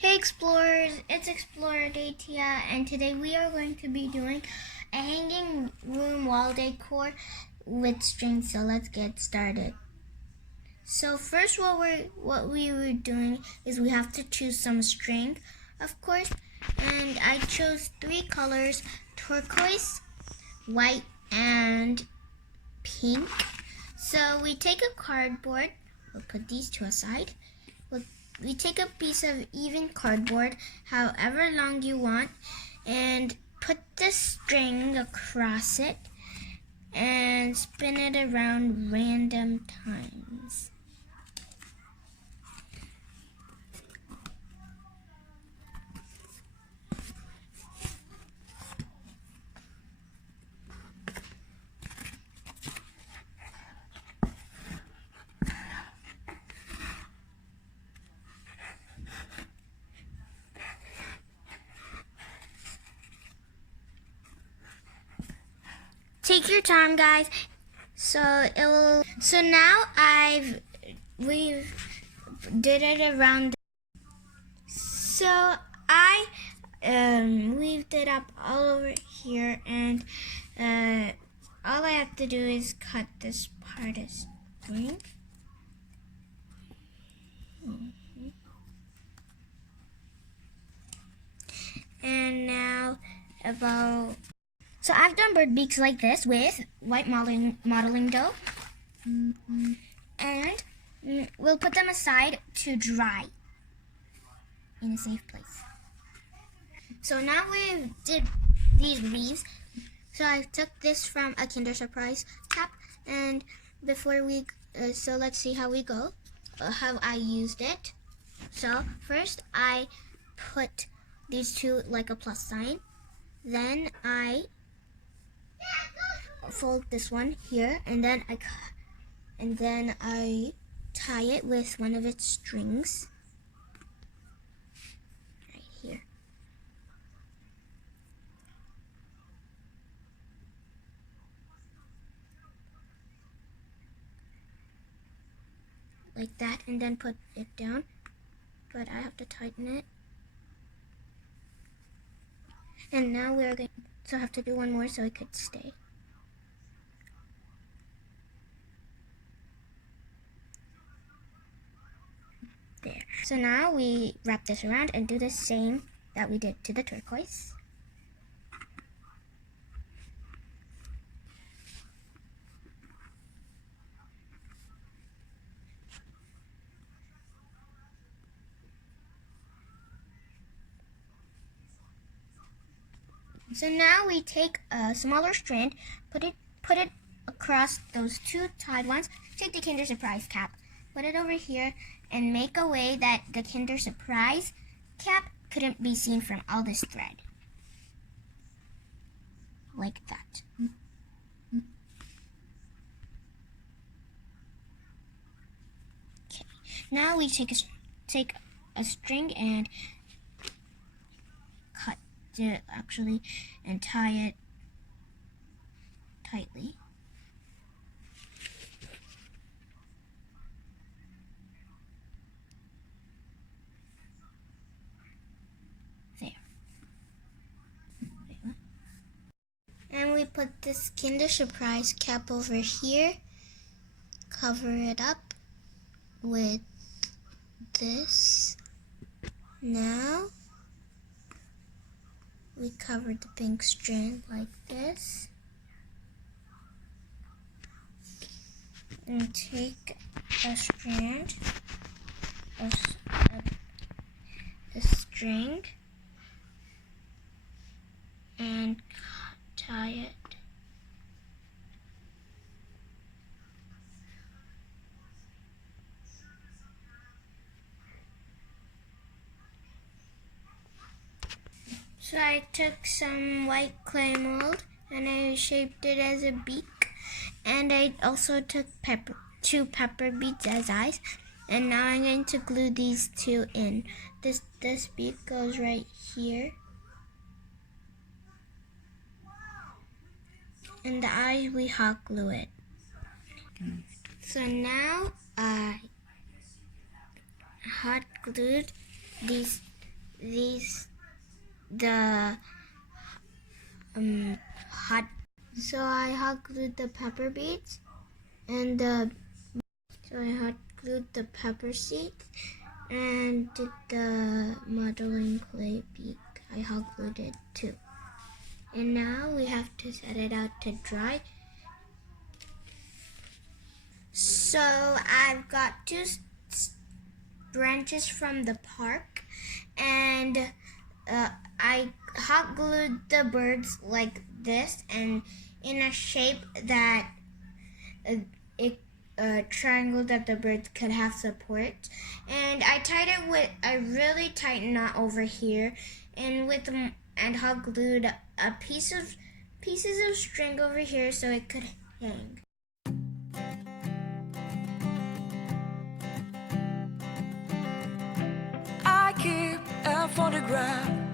Hey explorers, it's Explorer Datia, and today we are going to be doing a hanging room wall decor with string. So let's get started. So first what we were doing is we have to choose some string, of course, and I chose 3 colors: turquoise, white, and pink. So we take a cardboard, we'll put these to a side. We take a piece of even cardboard, however long you want, and put the string across it and spin it around random times. Take your time, guys. So now we've did it around. So I weaved it up all over here, and all I have to do is cut this part of string. And now so I've done bird beaks like this with white modeling dough. And we'll put them aside to dry in a safe place. So now we did these leaves. So I took this from a Kinder Surprise cap, and so let's see how we go, how I used it. So first I put these two like a plus sign. Then I fold this one here, and then I tie it with one of its strings right here. Like that, and then put it down, but I have to tighten it. And now we're going to have to do one more so it could stay. There. So now we wrap this around and do the same that we did to the turquoise. So now we take a smaller strand, put it across those two tied ones, take the Kinder Surprise cap, put it over here, and make a way that the Kinder Surprise cap couldn't be seen from all this thread. Like that. Okay. Now we take a string and cut it actually and tie it tightly. There. And we put this Kinder Surprise cap over here, cover it up with this. Now we covered the pink string like this, and take a strand, a string, and tie it. So I took some white clay mold and I shaped it as a beak, and I also took two pepper beads as eyes, and now I'm going to glue these two in. This beak goes right here, and the eyes we hot glue it. So now I hot glued these the hot. So I hot glued the pepper beads and so I hot glued the pepper seeds and did the modeling clay beak. I hot glued it too. And now we have to set it out to dry. So I've got two branches from the park, and I hot glued the birds like this and in a shape that a triangle that the birds could have support. And I tied it with a really tight knot over here, and hot glued a pieces of string over here so it could hang. I keep a photograph